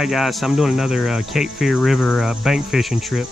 Alright guys, so I'm doing another Cape Fear River bank fishing trip.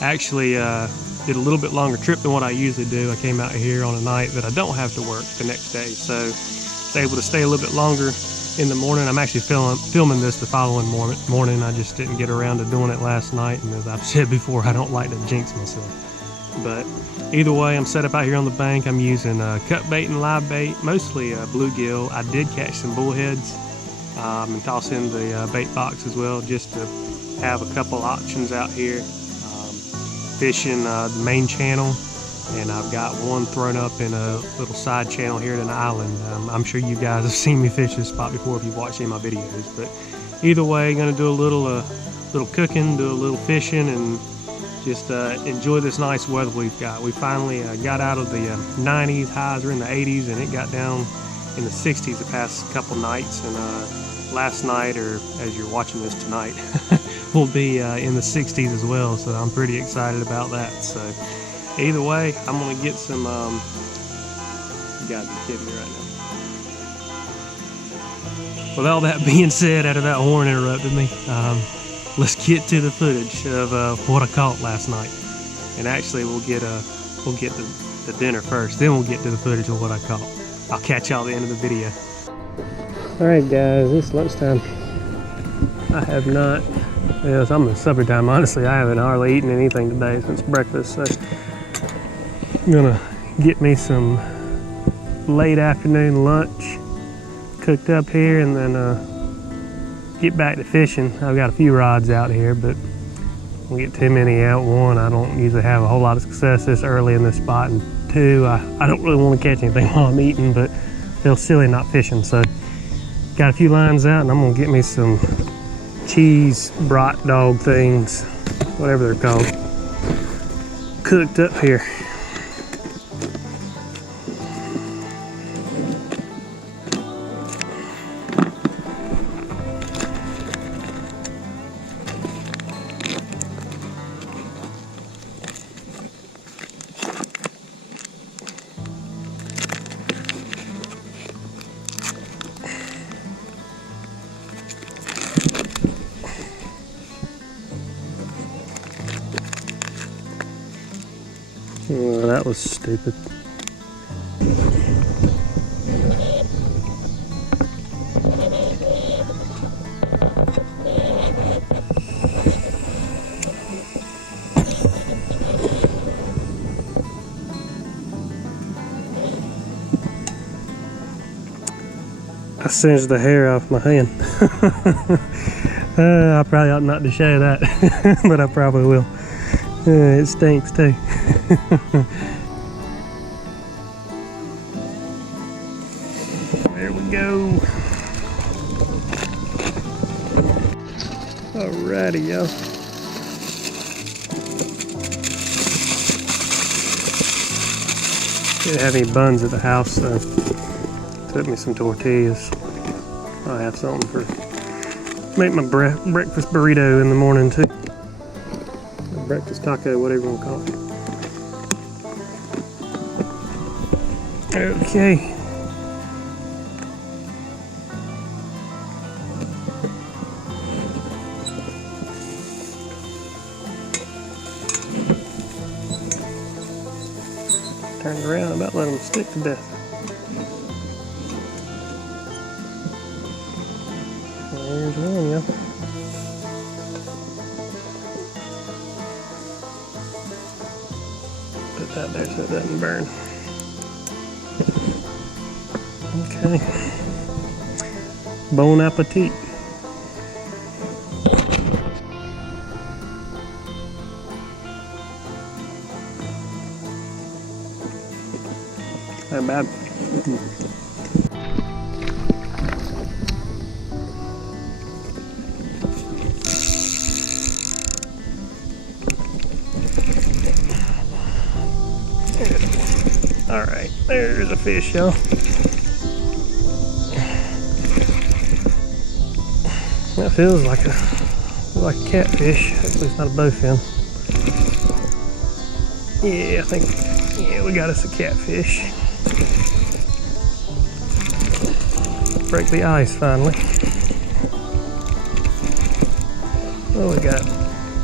Actually did a little bit longer trip than what I usually do. I came out here on a night that I don't have to work the next day, so I was able to stay a little bit longer in the morning. I'm actually filming this the following morning. I just didn't get around to doing it last night, and as I've said before, I don't like to jinx myself. But either way, I'm set up out here on the bank. I'm using cut bait and live bait, mostly bluegill. I did catch some bullheads and toss in the bait box as well, just to have a couple options out here. Fishing the main channel, and I've got one thrown up in a little side channel here at an island. I'm sure you guys have seen me fish this spot before if you've watched any of my videos, but either way, gonna do a little cooking, do a little fishing, and just enjoy this nice weather we've got. We finally got out of the 90s, highs are in the 80s, and it got down in the 60s the past couple nights, and last night, or as you're watching this tonight, will be in the 60s as well, so I'm pretty excited about that. So either way, I'm gonna get some you guys are kidding me right now. With all that being said, after that horn interrupted me, let's get to the footage of what I caught last night. And actually we'll get the dinner first, then we'll get to the footage of what I caught. I'll catch y'all at the end of the video. Alright guys, it's lunchtime. I have not, it's almost supper time, honestly. I haven't hardly eaten anything today since breakfast, so I'm gonna get me some late afternoon lunch cooked up here, and then get back to fishing. I've got a few rods out here, but we'll get too many out. One, I don't usually have a whole lot of success this early in this spot, and two, I don't really want to catch anything while I'm eating, but feel silly not fishing. So got a few lines out, and I'm gonna get me some cheese brat dog things, whatever they're called, cooked up here. Well, that was stupid. I singed the hair off my hand. I probably ought not to show that, but I probably will. It stinks too. There we go. Alrighty, y'all. Didn't have any buns at the house, so took me some tortillas. I'll have something for make my breakfast burrito in the morning too. Breakfast taco, whatever you want to call it. Okay. Turned around, about letting them stick to death. There's one, yeah. Put that there so it doesn't burn. Okay. Bon appetit. Not bad. Alright, there's a fish, y'all. That feels like a catfish. Hopefully it's not a bowfin. Yeah, I think, we got us a catfish. Break the ice finally. Oh, we got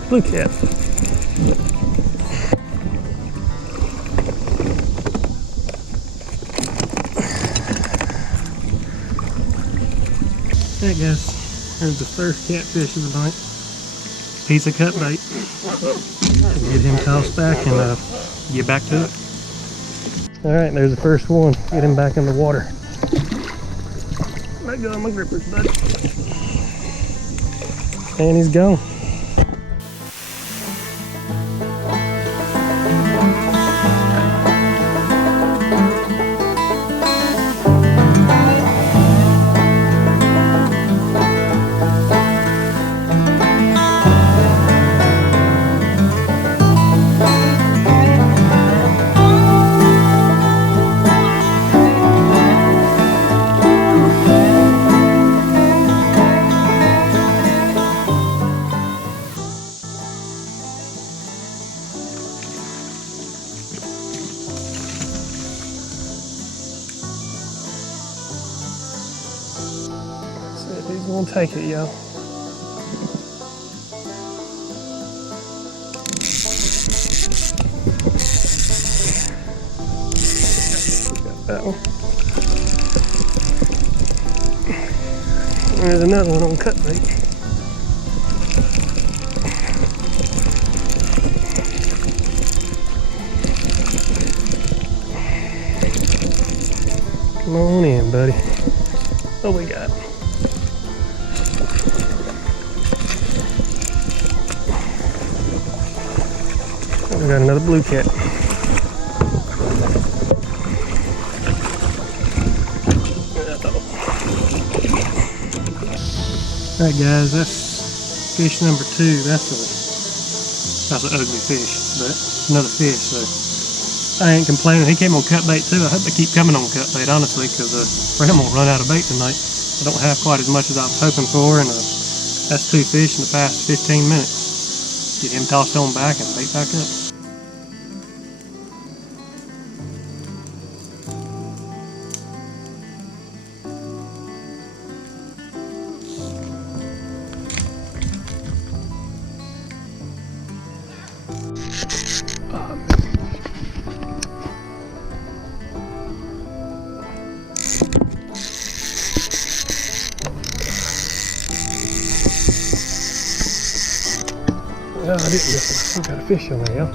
blue cat. Alright guys, there's the first catfish of the night. Piece of cut bait. Get him tossed back and get back to it. Alright, there's the first one. Get him back in the water. Let go of my grippers, bud. And he's gone. He's gonna take it, y'all. Got that one. There's another one on cut bait. Come on in, buddy. What we got? We got another blue cat. Alright guys, that's fish number 2. That's an ugly fish, but another fish, so I ain't complaining. He came on cut bait too. I hope they keep coming on cut bait, honestly, because I'm gonna run out of bait tonight. I don't have quite as much as I was hoping for, and that's 2 fish in the past 15 minutes. Get him tossed on back and bait back up. No, I didn't miss it. I got a fish on there, y'all.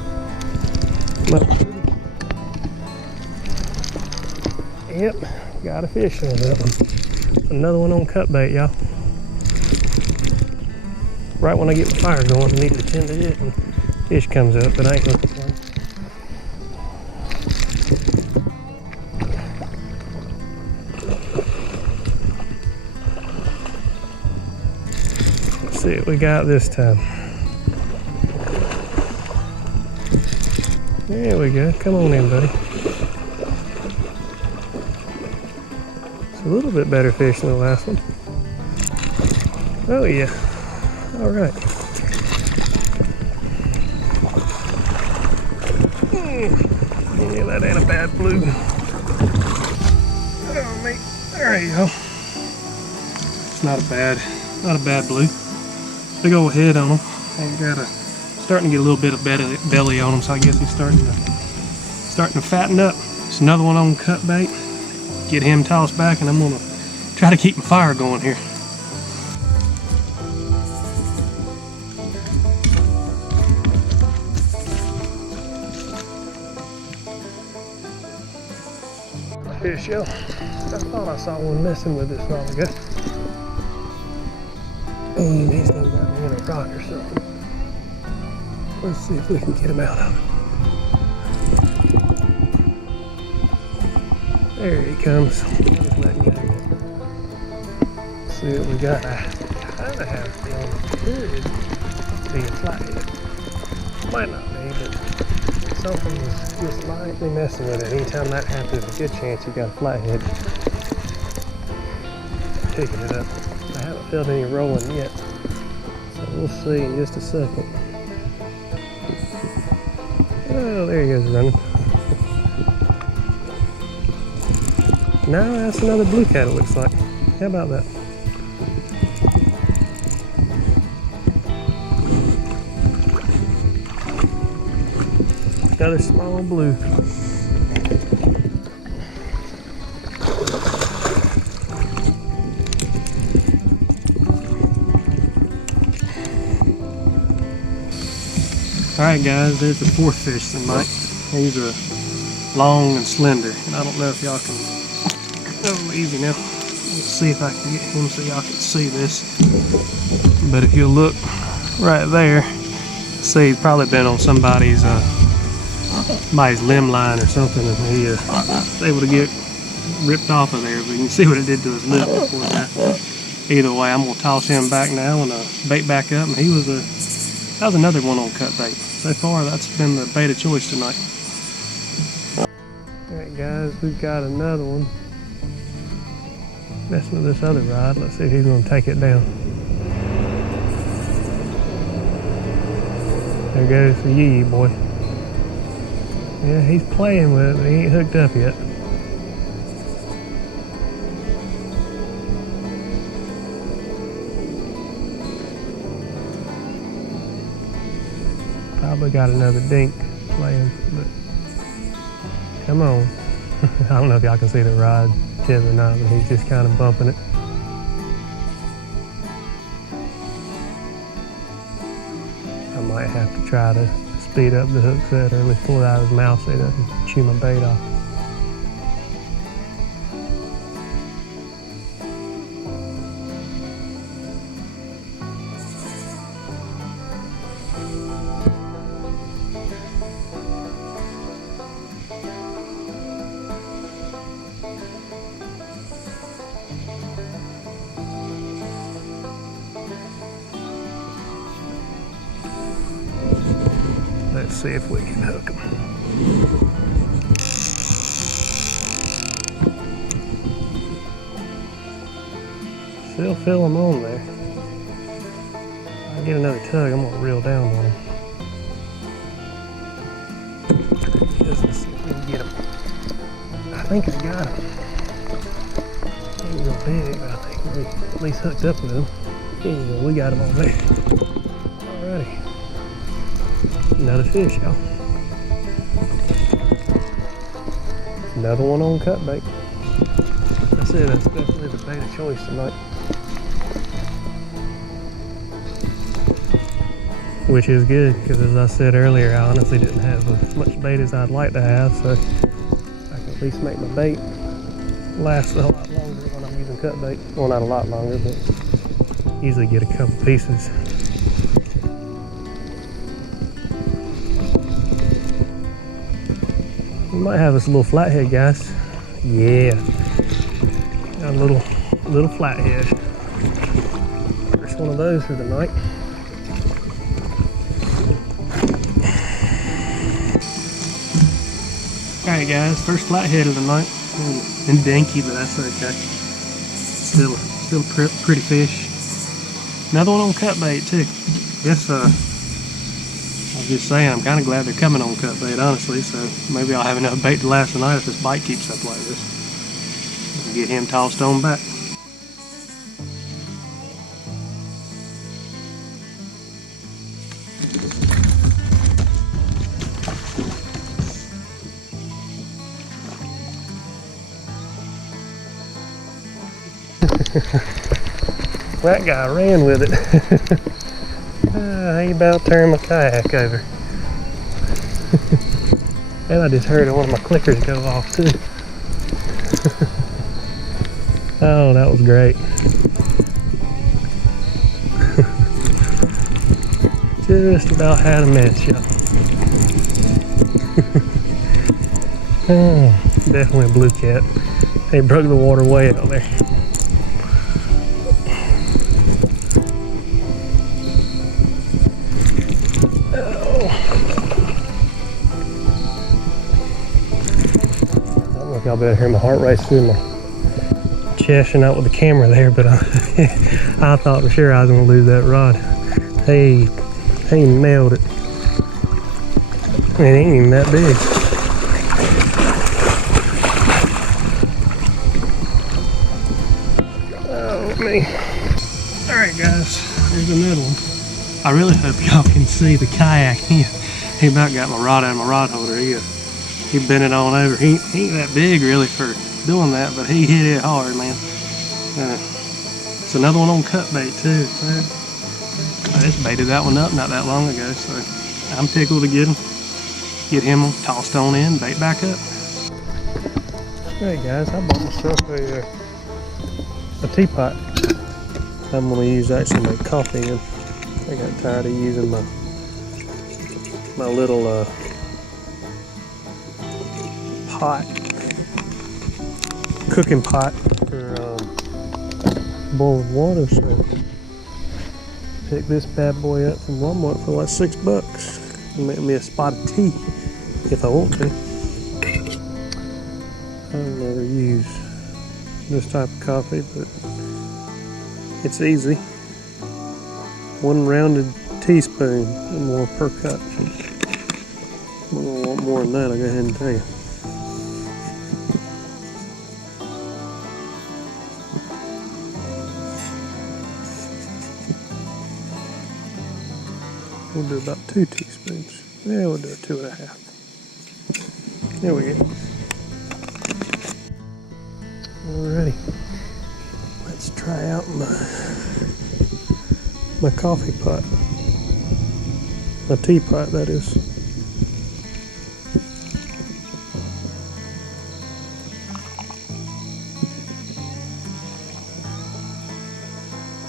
Yep, got a fish on that one. Another one on cut bait, y'all. Right when I get my fire going, I need to tend to it, and fish comes up, but I ain't looking for him. Let's see what we got this time. There we go. Come on in, buddy. It's a little bit better fish than the last one. Oh yeah. All right. Yeah, that ain't a bad blue. Oh mate. There you go. It's not a bad blue. Big old head on him. Ain't got a. Starting to get a little bit of belly on him, so I guess he's starting to fatten up. It's another one on cut bait. Get him tossed back, and I'm gonna try to keep my fire going here. Fish, yo. I thought I saw one messing with this while ago. And he's got me in a rock or something. Let's see if we can get him out of it. There he comes. Just letting go. Let's see what we got. I kind of have a feeling it could be a flathead. Might not be, but something was just lightly messing with it. Anytime that happens, there's a good chance you got a flathead picking it up. I haven't felt any rolling yet, so we'll see in just a second. Oh, there he goes running. Now that's another blue cat, it looks like. How about that? Another small blue. Alright guys, there's the fourth fish tonight. He's long and slender, and I don't know if y'all can, oh easy now. Let's see if I can get him so y'all can see this. But if you look right there, see he's probably been on somebody's limb line or something, and he was able to get ripped off of there. But you can see what it did to his lip before that. Either way, I'm gonna toss him back now and bait back up, and that was another one on cut bait. So far, that's been the bait of choice tonight. Alright guys, we've got another one. Messing with this other rod. Let's see if he's going to take it down. There goes the yee boy. Yeah, he's playing with it, but he ain't hooked up yet. Probably got another dink playing, but come on. I don't know if y'all can see the rod tip or not, but he's just kind of bumping it. I might have to try to speed up the hook set, or at least pull it out of his mouth so he doesn't chew my bait off. Let's see if we can hook them. Still feel them on there. If I get another tug, I'm gonna reel down on them. Just to see if we can get them. I think I got them. Ain't real big, but I think we at least hooked up with them. Anyway, we got them on there. Alrighty. Another fish, y'all. Another one on cut bait. That's it, that's definitely the bait of choice tonight. Which is good, because as I said earlier, I honestly didn't have as much bait as I'd like to have, so I can at least make my bait last a lot longer when I'm using cut bait. Well, not a lot longer, but easily get a couple pieces. We might have us a little flathead, guys. Yeah, got a little flathead. First one of those for the night. All right, guys, first flathead of the night. And dinky, but that's okay. Still a pretty fish. Another one on cut bait too. Guess I was just saying, I'm kind of glad they're coming on cut bait, honestly, so maybe I'll have enough bait to last the night if this bite keeps up like this. We'll get him tossed on back. That guy ran with it. He about turned my kayak over. And I just heard one of my clickers go off too. Oh, that was great. Just about had a mess, y'all. Oh, definitely a blue cat. They broke the water way out there. Y'all better hear my heart race through my chest and out with the camera there, but I thought for sure I was going to lose that rod. Hey, he nailed it. It ain't even that big. Oh, me. Alright guys, here's another one. I really hope y'all can see the kayak He about got my rod out of my rod holder. He bent it on over. He ain't that big really for doing that, but he hit it hard, man. It's another one on cut bait too. I just baited that one up not that long ago, so I'm tickled to get him tossed on in, bait back up. Hey guys, I bought myself a teapot. I'm gonna use actually make coffee in. I got tired of using my little pot, cooking pot for boiling water. So pick this bad boy up from Walmart for like $6. Make me a spot of tea if I want to. I don't ever use this type of coffee, but it's easy. One rounded teaspoon or more per cup. I'm gonna want more than that, I'll go ahead and tell you. We'll do about 2 teaspoons. Yeah, we'll do 2.5. There we go. Alrighty. Let's try out my coffee pot. My teapot, that is.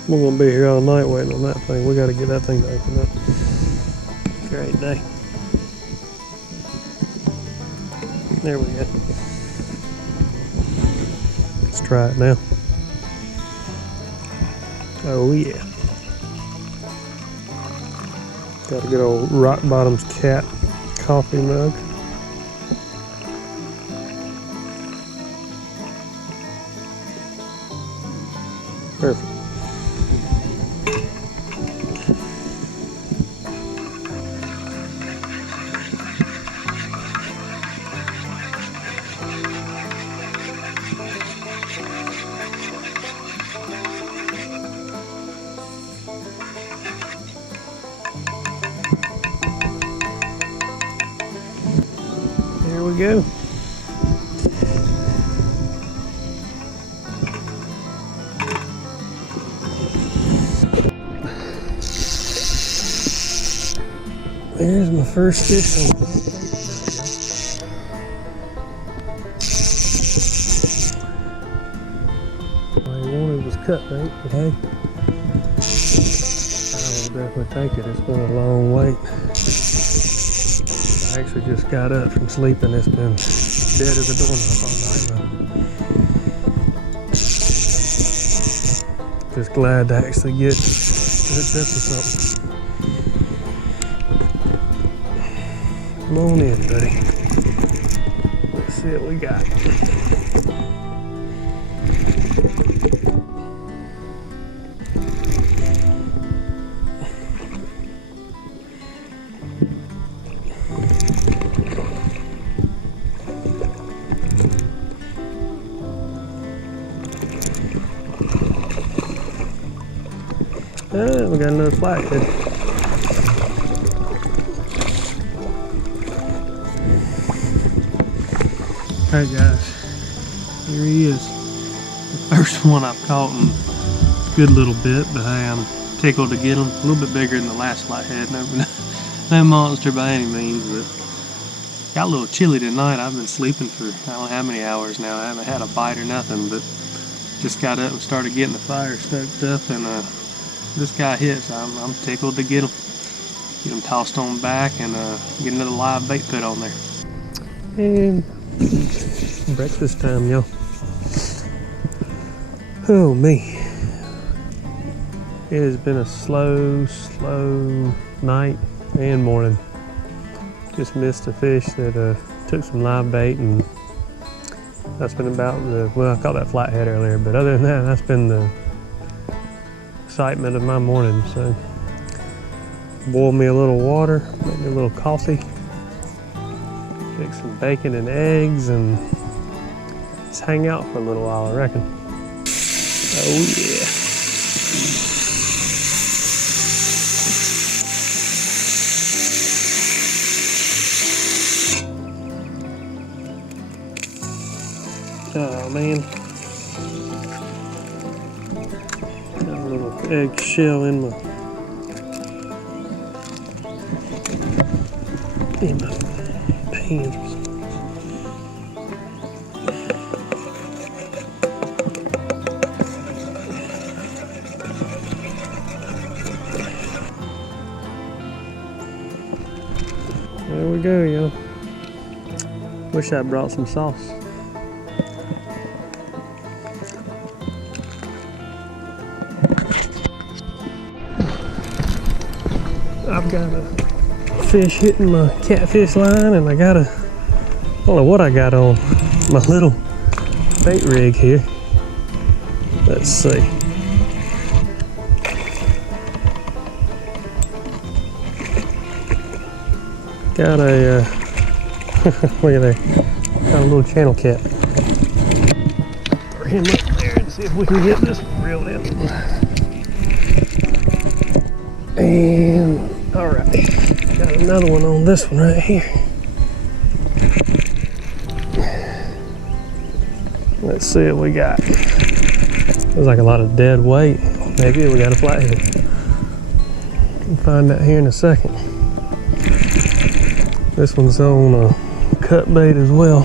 We're gonna be here all night waiting on that thing. We gotta get that thing to open up. Great day. There we go. Let's try it now. Oh yeah. Got a good old Rock Bottom's Cat coffee mug. Perfect. There we go. There's my first fish on. All I wanted was cut bait, but hey, I will definitely take it. It's been a long wait. I actually just got up from sleeping. It's been dead as a doorknob all night. Just glad to actually get hooked up with something. Come on in, buddy. Let's see what we got. We got another flathead. Alright guys, here he is. The first one I've caught in a good little bit, but hey, I'm tickled to get him. A little bit bigger than the last flathead. No monster by any means, but got a little chilly tonight. I've been sleeping for I don't know how many hours now. I haven't had a bite or nothing, but just got up and started getting the fire stoked up, and this guy hits. I'm tickled to get him tossed on back and get another live bait put on there. And breakfast time, y'all. Oh me, it has been a slow night and morning. Just missed a fish that took some live bait, and that's been about well, I caught that flathead earlier, but other than that, that's been the excitement of my morning. So boil me a little water, make me a little coffee, fix some bacon and eggs, and just hang out for a little while, I reckon. Oh yeah. man. Got a little eggshell in my hands. There we go, yo. Wish I brought some sauce. I've got a fish hitting my catfish line, and I don't know what I got on my little bait rig here. Let's see. Got a look at there. Got a little channel cat. Throw him up there and see if we can get this one reeled in. And all right, got another one on this one right here. Let's see what we got. There's like a lot of dead weight. Maybe we got a flathead. We'll find that here in a second. This one's on cut bait as well.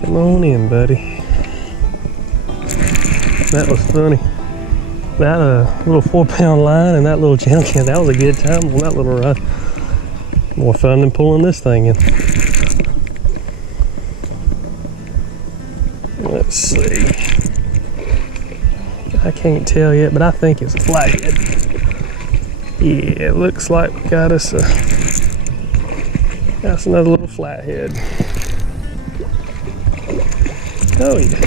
Come on in, buddy. That was funny. That little 4-pound line and that little channel cat, that was a good time on that little rod. More fun than pulling this thing in. Let's see. I can't tell yet, but I think it's a flathead. Yeah, it looks like we got us another little flathead. Oh yeah.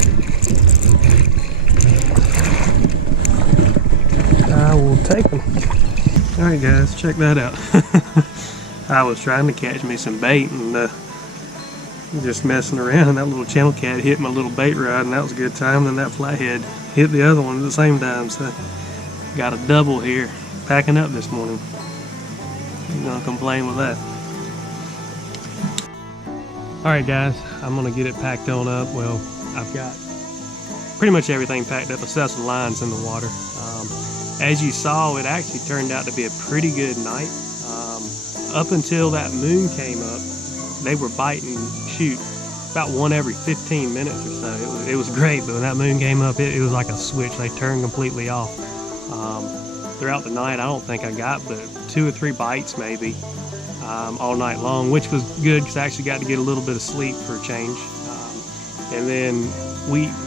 I will take them. All right, guys, check that out. I was trying to catch me some bait and just messing around, and that little channel cat hit my little bait rod, and that was a good time. Then that flathead hit the other one at the same time, so got a double here. Packing up this morning. I'm gonna complain with that. Alright guys, I'm gonna get it packed on up. Well, I've got pretty much everything packed up except some lines in the water. As you saw, it actually turned out to be a pretty good night. Up until that moon came up, they were biting, shoot, about one every 15 minutes or so. It was great, but when that moon came up, it was like a switch. They turned completely off. Throughout the night, I don't think I got but 2 or 3 bites maybe all night long, which was good because I actually got to get a little bit of sleep for a change. And then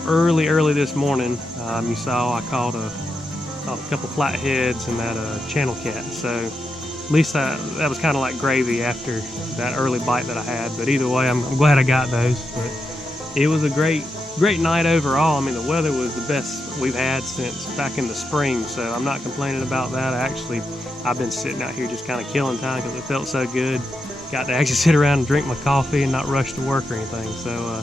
early this morning, you saw I caught a couple flatheads and that channel cat. So at least that was kind of like gravy after that early bite that I had. But either way, I'm glad I got those. But it was a great night overall. I mean, the weather was the best we've had since back in the spring, so I'm not complaining about that. I've been sitting out here just kind of killing time because it felt so good. Got to actually sit around and drink my coffee and not rush to work or anything. So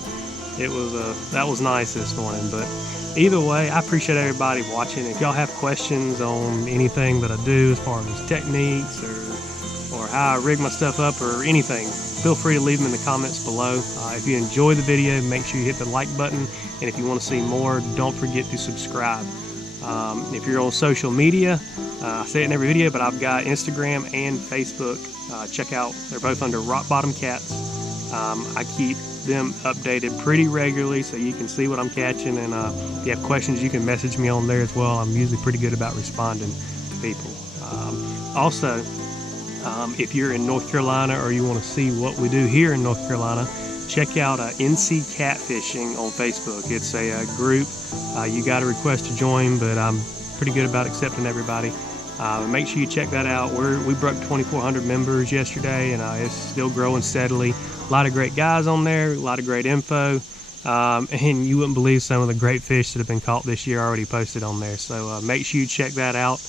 that was nice this morning. But either way, I appreciate everybody watching. If y'all have questions on anything that I do as far as techniques or how I rig my stuff up or anything, feel free to leave them in the comments below. If you enjoy the video, make sure you hit the like button. And if you want to see more, don't forget to subscribe. If you're on social media, I say it in every video, but I've got Instagram and Facebook. Check out, they're both under Rock Bottom Cats. I keep them updated pretty regularly so you can see what I'm catching. And if you have questions, you can message me on there as well. I'm usually pretty good about responding to people. Also, if you're in North Carolina or you want to see what we do here in North Carolina, check out NC Catfishing on Facebook. It's a group. You got to request to join, but I'm pretty good about accepting everybody. Make sure you check that out. We broke 2,400 members yesterday, and it's still growing steadily. A lot of great guys on there, a lot of great info, and you wouldn't believe some of the great fish that have been caught this year already posted on there. So make sure you check that out.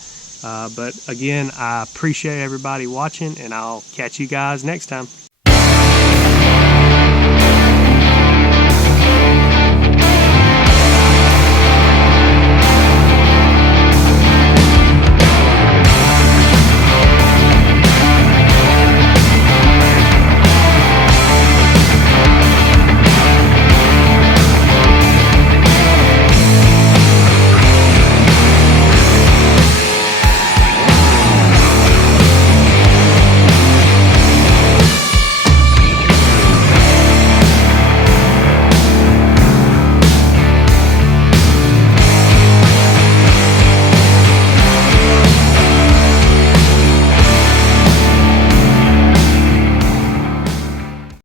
But again, I appreciate everybody watching, and I'll catch you guys next time.